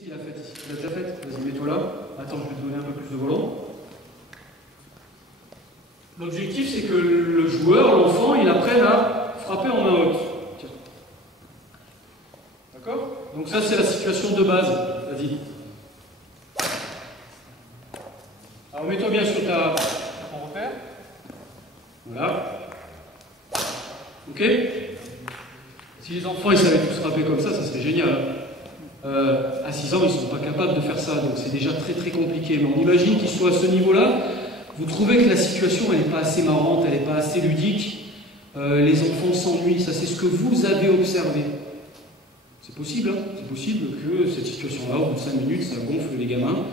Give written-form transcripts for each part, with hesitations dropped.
c'est qu'il a fait ici? Tu l'as déjà fait? Vas-y, mets-toi là. Attends, je vais te donner un peu plus de volant. L'objectif, c'est que le joueur, l'enfant, il apprenne à frapper en main haute. Tiens. D'accord? Donc ça, c'est la situation de base. Vas-y. Alors, mets-toi bien sur ton repère. Voilà. Ok? Si les enfants, ils savaient tous frapper comme ça serait génial. À 6 ans, ils ne sont pas capables de faire ça, donc c'est déjà très très compliqué. Mais on imagine qu'ils soient à ce niveau-là. Vous trouvez que la situation, elle n'est pas assez marrante, elle n'est pas assez ludique. Les enfants s'ennuient, ça c'est ce que vous avez observé. C'est possible, hein? C'est possible que cette situation-là, au bout de 5 minutes, ça gonfle les gamins.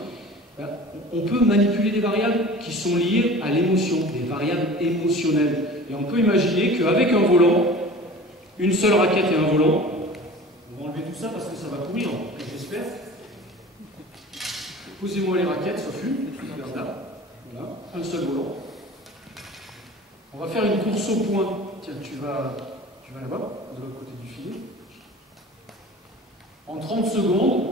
On peut manipuler des variables qui sont liées à l'émotion, des variables émotionnelles. Et on peut imaginer qu'avec un volant, une seule raquette et un volant, on va enlever tout ça parce que ça va pourrir, j'espère. Posez-moi les raquettes, Sophie, vers là. Voilà, un seul volant. On va faire une course au point. Tiens, tu vas là-bas, de l'autre côté du filet. En 30 secondes,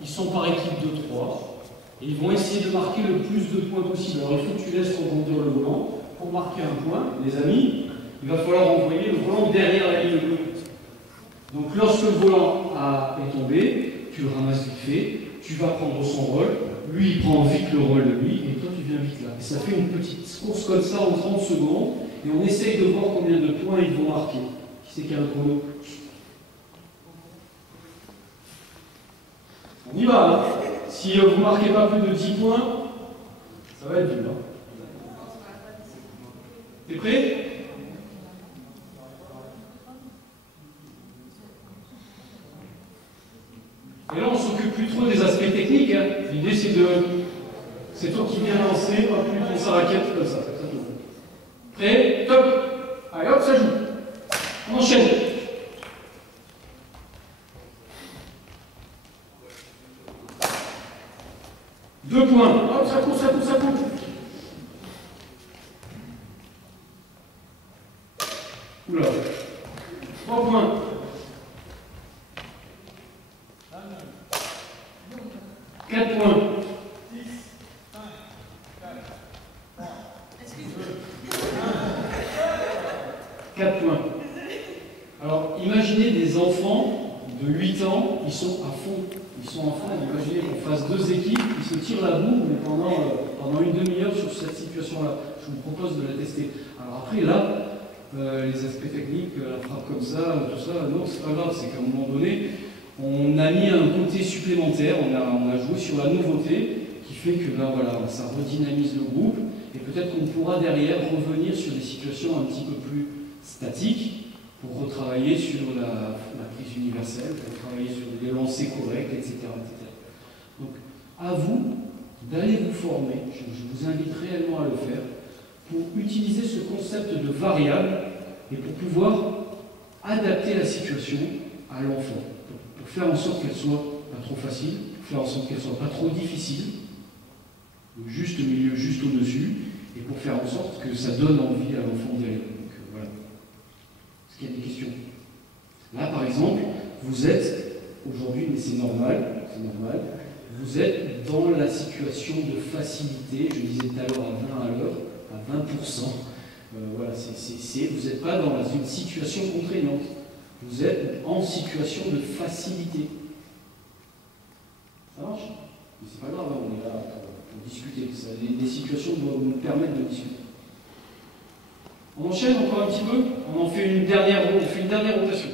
ils sont par équipe de 3. Et ils vont essayer de marquer le plus de points possible. Alors il faut que tu laisses rebondir le volant. Pour marquer un point, les amis, il va falloir envoyer le volant derrière la ligne bleue. Donc lorsque le volant est tombé, tu le ramasses vite fait, tu vas prendre son rôle, lui il prend vite le rôle de lui, et toi tu viens vite là. Et ça fait une petite course comme ça en 30 secondes, et on essaye de voir combien de points ils vont marquer. Qui c'est qui a le chrono? On y va, hein. Si vous ne marquez pas plus de 10 points, ça va être dur. Hein. T'es prêt? Et là, on ne s'occupe plus trop des aspects techniques. Hein. L'idée, c'est toi qui viens lancer, pas plus ton sa raquette comme ça. Prêt? Top! Allez hop, ça joue. On enchaîne. Deux points. Hop, ça court, ça court, ça court. Oula. 3 points. 4 points. 4 points. Alors, imaginez des enfants de 8 ans, ils sont à fond. Ils sont en train d'imaginer qu'on fasse 2 équipes, ils se tirent la boue mais pendant une demi-heure sur cette situation-là. Je vous propose de la tester. Alors après, là, les aspects techniques, la frappe comme ça, tout ça, non, c'est pas grave, c'est qu'à un moment donné, on a mis un côté supplémentaire, on a joué sur la nouveauté, qui fait que ben, voilà, ça redynamise le groupe, et peut-être qu'on pourra derrière revenir sur des situations un petit peu plus statiques, pour retravailler sur la prise universelle, pour travailler sur des lancers corrects, etc., etc. Donc, à vous d'aller vous former, je vous invite réellement à le faire, pour utiliser ce concept de variable et pour pouvoir adapter la situation à l'enfant, pour faire en sorte qu'elle soit pas trop facile, pour faire en sorte qu'elle soit pas trop difficile, le juste milieu, juste au-dessus, et pour faire en sorte que ça donne envie à l'enfant d'y aller. Il y a des questions. Là, par exemple, vous êtes, aujourd'hui, mais c'est normal, vous êtes dans la situation de facilité, je disais tout à l'heure à 20 à l'heure, à 20%. Voilà, vous n'êtes pas dans une situation contraignante, vous êtes en situation de facilité. Ça marche? Mais c'est pas grave, hein, on est là pour discuter. Les situations doivent nous permettre de discuter. On enchaîne encore un petit peu, on fait une dernière rotation.